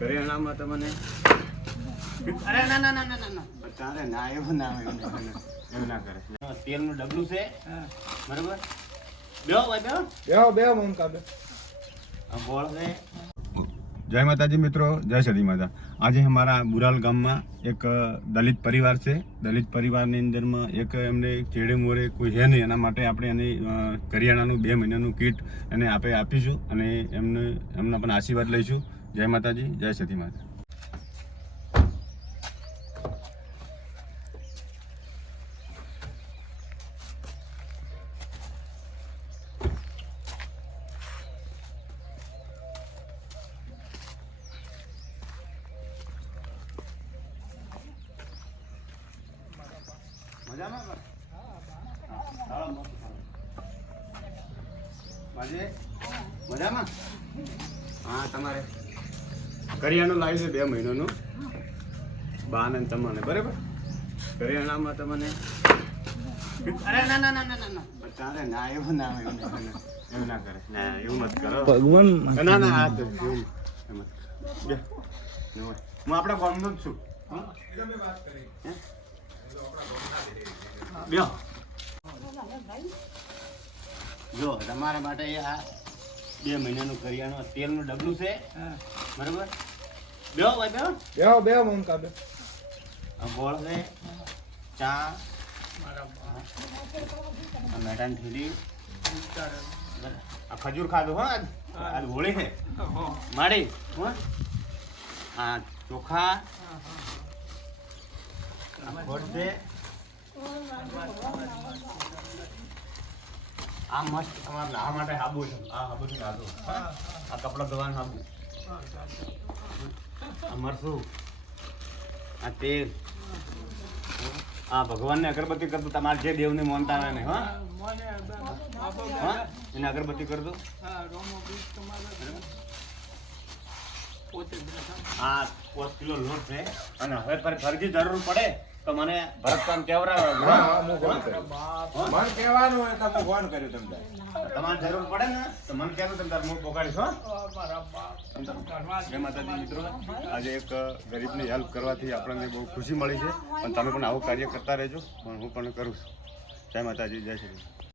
કરિયાણામાં તમને અરે ના ના ના ના ના તારે ના એવું ના એવું એવું ના કરે. તેલનું ડબલું છે? બરાબર? બેહો ભાઈ બેહો. બેહો બેહો મમકા બે આ ગોળ છે. જય માતાજી મિત્રો જય સદી માતા. આજે અમારા બુરાલ ગામમાં એક દલિત પરિવાર છે. દલિત પરિવારની અંદરમાં એક એમને ચેડે મોરે કોઈ હે નહીં. એના માટે આપણે એને કરિયાણાનું બે મહિનાનું કીટ એને આપણે આપીશું અને એમને એમના પણ આશીર્વાદ લઈશું. જય માતાજી જય સતી માતા. મજામાં મજામાં? હા તમારે? કરિયાણું લાવ્યું છે બે મહિનાનું. બા ને તમને બરાબર? કરિયાણામાં તમને અરે ના ના ના ના ના તારે ના એવું ના એવું ના- એવું ના કરે. ના એવું મત કરો. ભગવાન ના ના આ તો એવું બે. હું આપણા ગામનો જ છું. બે. જો તમારા માટે આ બે મહિનાનું કરિયાણું તેલનું ડબલું છે. બરોબર? બેહો ભાઈ બેહો. બેહો બેહો મમકા બે ગોળ છે ચા. મેટાની થેલી આ ખજૂર ખાધું હો આજ? આજ હોળી છે. માડી હો. આ ચોખા. આ મસ્ત તમારે નાવા માટે હાબુ છે. આ હાબુ છે આ કપડાં ધોવાનું હાબુ. આ મરસું આ તેલ. આ ભગવાનને અગરબત્તી કરતું તમારે જે દેવને માનતા હોય ને, હા. એને અગરબત્તી કરજો હા પાંચ કિલો લોટ છે, અને હવે ફરજી જરૂર પડે. તો મને ભરતકામ કેવરાવે મન કહેવાનું હોય તો ફોન કર્યો તમને. તમારે જરૂર પડે ને તો મને કહેજો તમે તારે હું. જય માતાજી મિત્રો. આજે એક ગરીબની હેલ્પ કરવાથી આપણને બહુ ખુશી મળી છે. પણ તમે પણ આવું કાર્ય કરતા રહેજો. પણ હું પણ કરું છું. જય માતાજી જય શ્રી કૃષ્ણ.